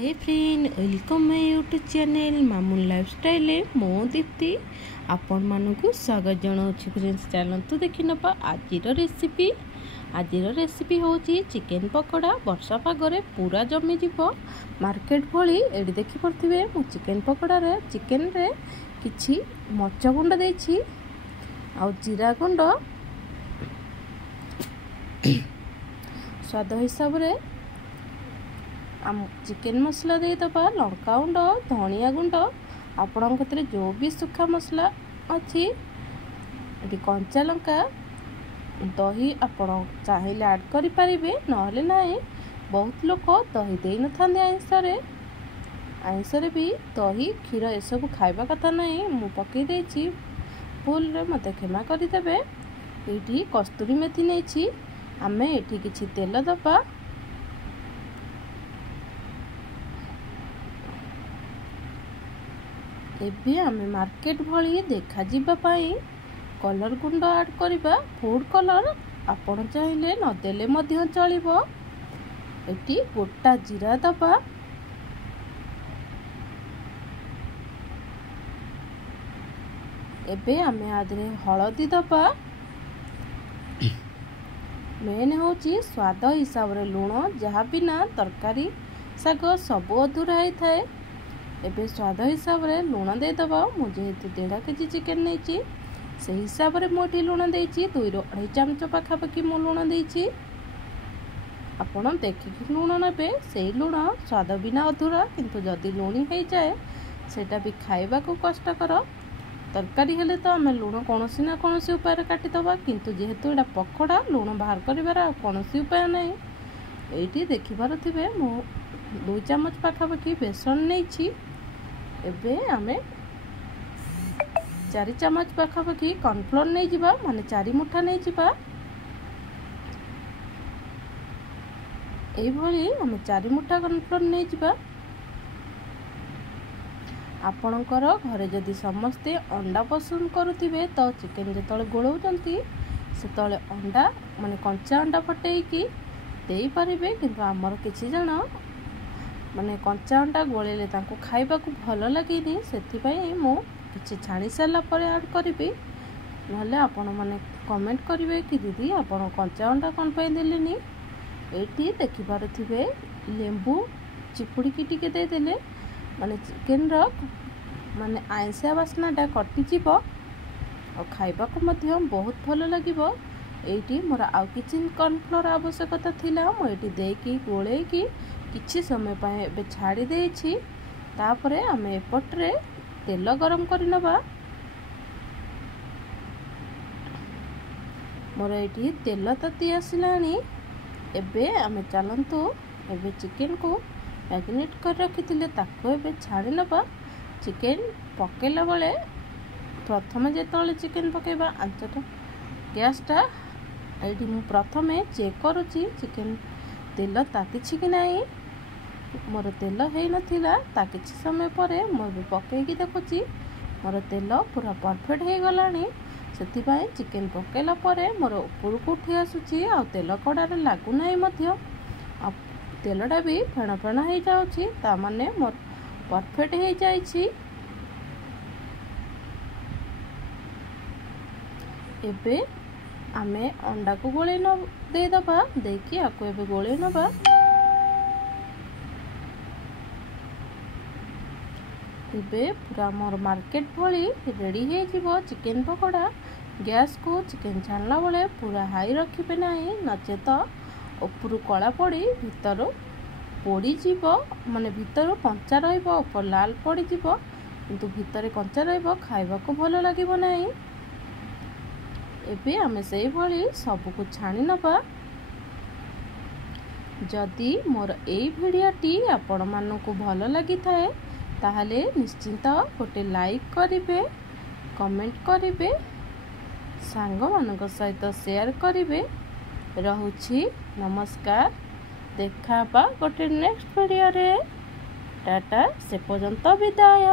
Hi friend, welcome my YouTube channel Mamun lifestyle मो दीप्ति आपण मानकु स्वागत जनाऊँ। फ्रेंड्स चलतु देखि नबा आजिर रेसिपी होची चिकेन पकोड़ा। वर्षा पागरे पूरा जमी जीव मार्केट भली। एडी देखि पड़थिबे मु चिकेन पकोड़ा रे चिकेन रे किछि मरच गुंड देछि आ जीरा गुंड स्वाद हिसाब रे चिकेन मसला दे दबा, लंका गुंड, धनिया गुंड, आपण कतरे जो भी सुखा मसला अच्छी, कंचा लंका, दही आपण चाहिए ऐड करि परिबे, नहले नाही। बहुत लोग दही दे न थांदे आइंस रे भी दही क्षीर ए सब खाइबा कथा नहीं। मु पकई देछि फुल रे, मते क्षमा करि देबे। एठी कस्तूरी मेथी नेछि, आमे एठी किछि तेल दबा। एबे आमे मार्केट भली देखा जिबा पाई कलर गुंड ऐड करिबा। फूड कलर आपण चाहिले न देले मध्य चलिबो। एटी गोटा जीरा दबा, एबे आमे आदरे हळदी दबा। मेन होची स्वाद हिसाब रे लूण, जहा बिना तरकारी साग सब अधूरा ही थाए। एबे स्वाद हिसाब रे लूण दे दबा। मु जेहेतु 1.5 केजी चिकेन नेछि से हिसाब रे मोटी लूण देछि। 2 ରୁ 2.5 चामच पाखापाखि मु लूण देछि। आपण देखिक लूण नेबे। सेही लूण स्वाद बिना अधूरा, किंतु जदि लूणी हो जाए सेटा भी खाइबा को कष्टकर। तरकारी हेले तो आमे लूण कोनोसी ना कोनोसी उपाय काटि दबा, किंतु जेहेतु एटा पकोड़ा लूण बाहर करिवार कोनोसी उपाय नहीं। एठी देखि पारुथिबे मु 2 चामच पाखापाखि बेसन नेछि। एबे आमे 4 चामच पाखापाखि कॉर्नफ्लोर नहीं जिबा, माने 4 मुठा नहीं जिबा। एई भली आमे 4 मुठा कॉर्नफ्लोर नहीं जिबा। आपणकर घरे जदि समस्ते अंडा पसंद करुथिबे तो चिकेन जेतले गोळौचंती सेतले अंडा माने कंचा अंडा फटेइकी देई परिबे, किंतु हमर किछि जण माने कंचा अंडा गोळेले तांको खाइबा को भल लागेनी। सेथि पई मु किछि छाणी साला परे ऐड करिबी। नहले आपण माने कमेंट करिवे कि दीदी आपण कंचा अंडा कोन पई देलेनी। एठी देखि पारुथिबे लेंबू चिपुड़ी की टिके दे देले माने चिकेन रो माने आइंसा बास्नाटा कटि जीवो और खाइबा को मध्य बहुत भल लागिबो। एठी मोर आउ किछि कॉर्नफ्लोर आवश्यकता थिला, मु एठी देकी गोळेकी किछि समय पाए बे छाड़ी देछि। तापरे आमे एपटरे तेल गरम करि नबा। मोर एठी तेल तती आसिलानी। एबे आमे चलंतु एबे चिकेन को मैरिनेट कर रखिथिले ताको एबे छाड़ी नबा। चिकेन पकेला बेले प्रथमे जेतले चिकेन पकेबा आंचटा गैसटा एठी मु प्रथमे चेक करूची चिकेन तेल ताती कि नहीं। मोर तेल है नथिला, ता किछि समय परे मो पकेकी देखुची मोर तेल पूरा परफेक्ट हो गलानी। सेति पई चिकेन पकेला परे मोर ऊपर को उठी आसुची आ तेल कड़ारे लागु नाही मध्य। आ तेलटा भी फेण फेण हो जाउची, ता माने मोर परफेक्ट हो जाइछि। एबे आमे अंडा को गोळे न दे दबा। देखि आको एबे गोळे नबा। एबे पूरा मोर मार्केट भली रेडी हो जीवो चिकेन पकोड़ा। गैस को चिकेन छाणला बेले पूरा हाई रखिबे नाही, नचेत ऊपर कला पड़ी भीतर पोड़ी जीवो। माने भीतर कंचा रहिबो, ऊपर लाल पड़ी जीवो, किंतु भीतर कंचा रहिबो, खाइबा को भल लागिबो नाही। एबे आमे सेही भली सब को छाणी नबा। जदि मोर एई भिडियोटी आपण मानकु भल लागि थाए ताहले निश्चिंत गोटे लाइक करिवे, कमेंट करिवे, सांग मानक सहित शेयर करिवे। रहुछि नमस्कार। देखा बा गोटे नेक्स्ट वीडियो रे। टाटा, से पर्यंत विदाय।